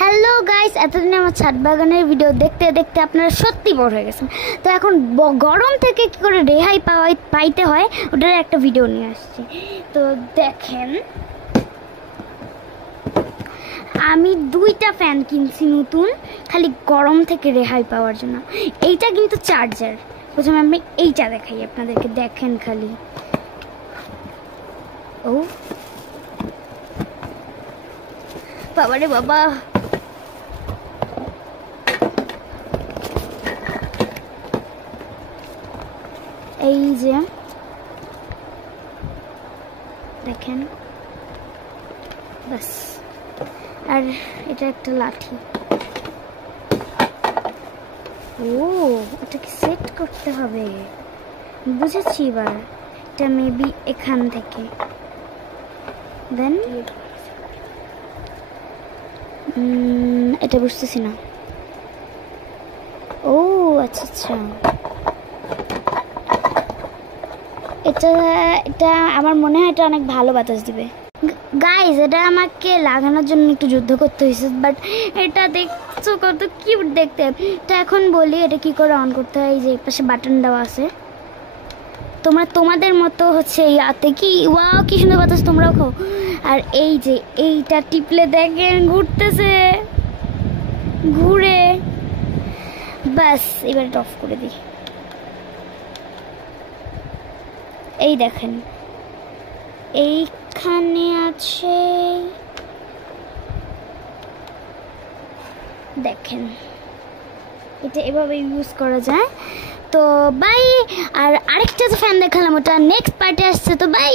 Hello guys, এতদিন আমার ছাদ বাগানের ভিডিও দেখতে দেখতে আপনারা সত্যি বোর হয়ে গেছেন। তো এখন গরম থেকে কি করে রেহাই পাইতে হয় ওটার একটা ভিডিও নিয়ে আসছি। তো দেখেন, আমি 2টা ফ্যান কিনছি নতুন, খালি গরম থেকে রেহাই পাওয়ার জন্য। এইটা কিন্তু চার্জার। প্রথমে আমি এইটা দেখাই আপনাদেরকে, দেখেন খালি। ও বাবারে বাবা, এই যে দেখেন, বাস। আর এটা একটা লাঠি। ও, এটাকে সেট করতে হবে, বুঝেছি এবার। এটা মেবি এখান থেকে দেন, এটা বুঝতেছি না। ও আচ্ছা আচ্ছা, এটা এটা আমার মনে হয় এটা অনেক ভালো বাতাস দিবে। গাইজ, এটা আমাকে লাগানোর জন্য একটু যুদ্ধ করতে হয়েছে, বাট এটা দেখছো কত কিউট দেখতে। তো এখন বলি এটা কি করে অন করতে হয়। এই যে পাশে বাটন দেওয়া আছে, তোমরা তোমাদের মতো হচ্ছে ইয়াতে কি ওয়াও কি সুন্দর বাতাস, তোমরাও খাও। আর এই যে এইটা টিপলে দেখেন ঘুরতেছে, ঘুরে। বাস, এবার এটা অফ করে দিই। এই দেখেন, এইখানে আছে, দেখেন এটা এভাবে ইউজ করা যায়। তো বাই। আর আরেকটা যে ফ্যান দেখালাম ওটা নেক্সট পার্টে আসছে। তো বাই।